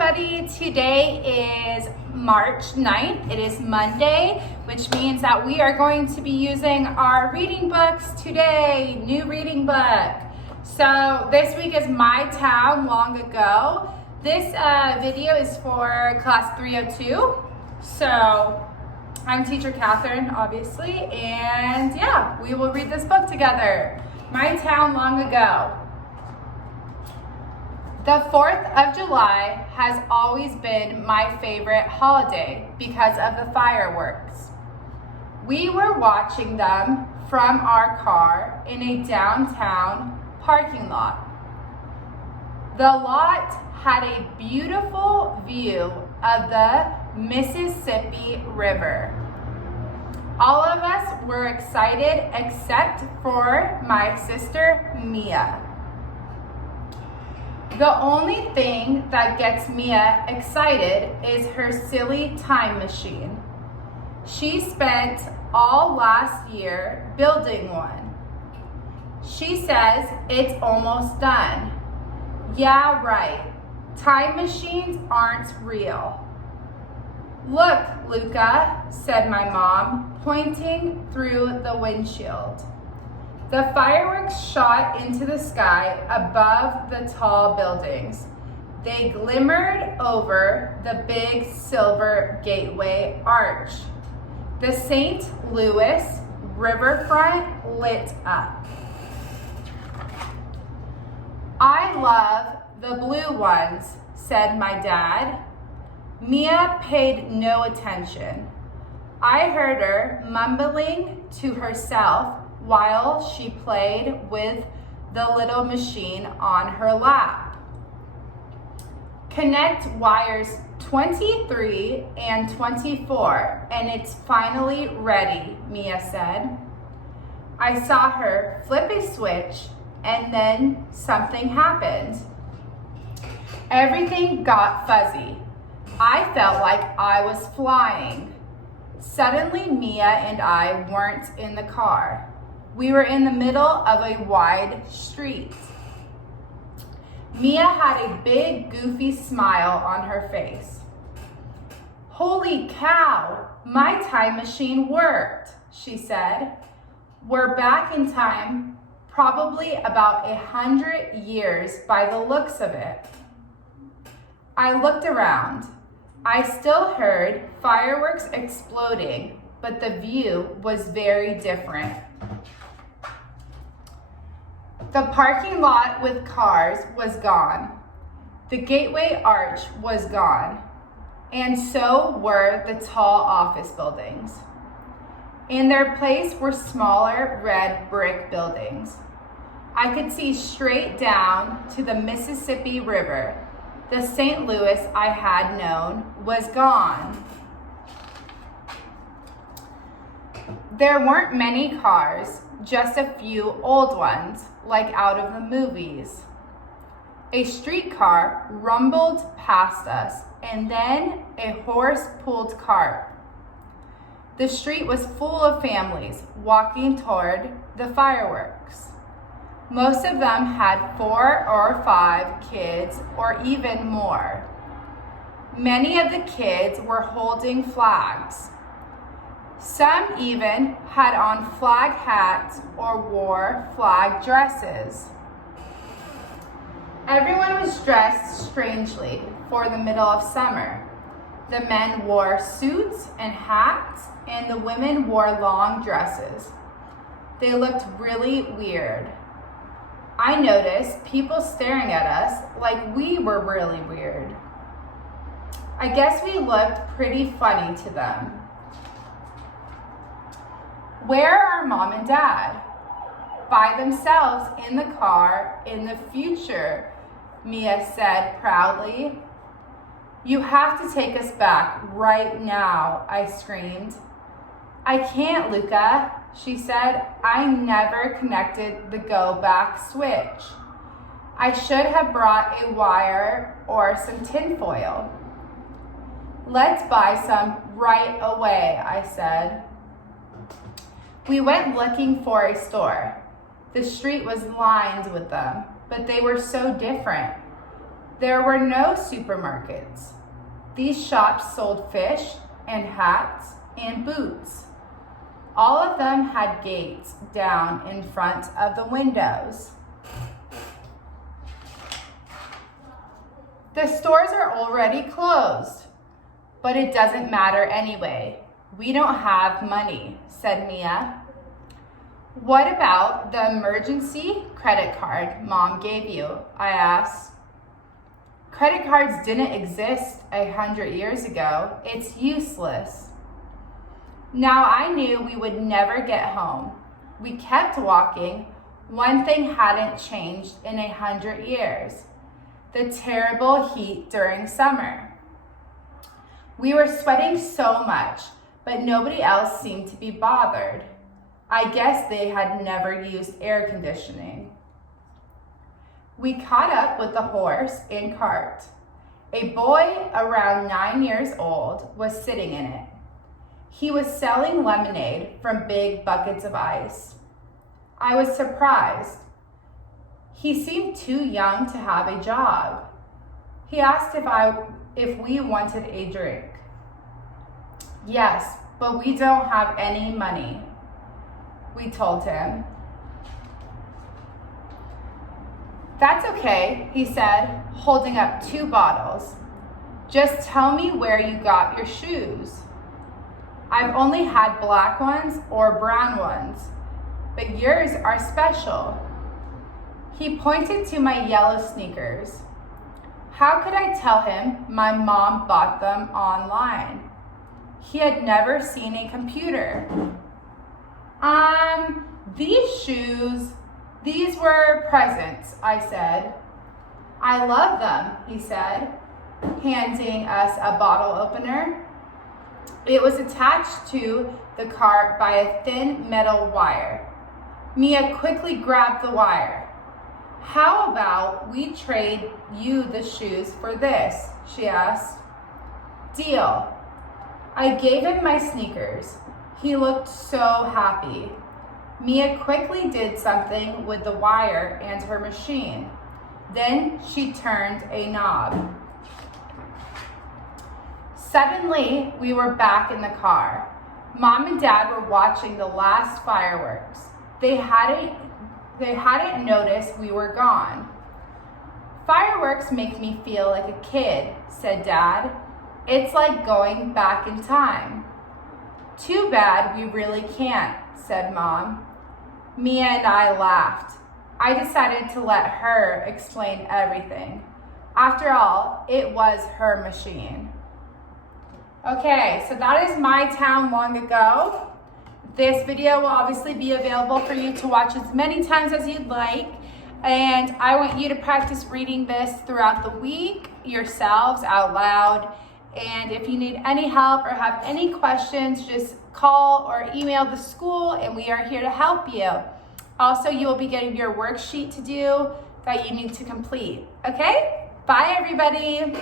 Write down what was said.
everybody. Today is March 9th. It is Monday, which means that we are going to be using our reading books today. New reading book. So this week is My Town Long Ago. This video is for class 302. So I'm teacher Catherine, obviously, and yeah, we will read this book together. My Town Long Ago. The 4th of July has always been my favorite holiday because of the fireworks. We were watching them from our car in a downtown parking lot. The lot had a beautiful view of the Mississippi River. All of us were excited except for my sister Mia. The only thing that gets Mia excited is her silly time machine. She spent all last year building one. She says it's almost done. Yeah, right. Time machines aren't real. Look, Luca, said my mom, pointing through the windshield. The fireworks shot into the sky above the tall buildings. They glimmered over the big silver gateway arch. The St. Louis riverfront lit up. I love the blue ones, said my dad. Mia paid no attention. I heard her mumbling to herself while she played with the little machine on her lap. Connect wires 23 and 24 and it's finally ready, Mia said. I saw her flip a switch and then something happened. Everything got fuzzy. I felt like I was flying. Suddenly, Mia and I weren't in the car. We were in the middle of a wide street. Mia had a big, goofy smile on her face. Holy cow, my time machine worked, she said. We're back in time, probably about 100 years by the looks of it. I looked around. I still heard fireworks exploding, but the view was very different. The parking lot with cars was gone. The gateway arch was gone, and so were the tall office buildings. In their place were smaller red brick buildings. I could see straight down to the Mississippi River. The St. Louis I had known was gone. There weren't many cars, just a few old ones, like out of the movies. A streetcar rumbled past us, and then a horse-pulled cart. The street was full of families walking toward the fireworks. Most of them had 4 or 5 kids, or even more. Many of the kids were holding flags. Some even had on flag hats or wore flag dresses. Everyone was dressed strangely for the middle of summer. The men wore suits and hats, and the women wore long dresses. They looked really weird. I noticed people staring at us like we were really weird. I guess we looked pretty funny to them. Where are Mom and Dad? By themselves in the car in the future, Mia said proudly. You have to take us back right now, I screamed. I can't, Luca, she said. I never connected the go back switch. I should have brought a wire or some tinfoil. Let's buy some right away, I said. We went looking for a store. The street was lined with them, but they were so different. There were no supermarkets. These shops sold fish and hats and boots. All of them had gates down in front of the windows. The stores are already closed, but it doesn't matter anyway. We don't have money, said Mia. What about the emergency credit card Mom gave you? I asked. Credit cards didn't exist 100 years ago. It's useless. Now I knew we would never get home. We kept walking. One thing hadn't changed in 100 years: the terrible heat during summer. We were sweating so much, but nobody else seemed to be bothered. I guess they had never used air conditioning. We caught up with the horse and cart. A boy around 9 years old was sitting in it. He was selling lemonade from big buckets of ice. I was surprised. He seemed too young to have a job. He asked if we wanted a drink. Yes, but we don't have any money, we told him. That's okay, he said, holding up 2 bottles. Just tell me where you got your shoes. I've only had black ones or brown ones, but yours are special. He pointed to my yellow sneakers. How could I tell him my mom bought them online? He had never seen a computer. These shoes, these were presents, I said. I love them, he said, handing us a bottle opener. It was attached to the cart by a thin metal wire. Mia quickly grabbed the wire. How about we trade you the shoes for this? She asked. Deal. I gave him my sneakers. He looked so happy. Mia quickly did something with the wire and her machine. Then she turned a knob. Suddenly, we were back in the car. Mom and Dad were watching the last fireworks. They hadn't noticed we were gone. Fireworks make me feel like a kid, said Dad. It's like going back in time. Too bad we really can't, said Mom. Mia and I laughed. I decided to let her explain everything. After all, it was her machine. Okay, so that is my town long ago. This video will obviously be available for you to watch as many times as you'd like. And I want you to practice reading this throughout the week yourselves out loud. And if you need any help or have any questions, just call or email the school and we are here to help you. Also, you will be getting your worksheet to do that you need to complete. Okay? Bye, everybody.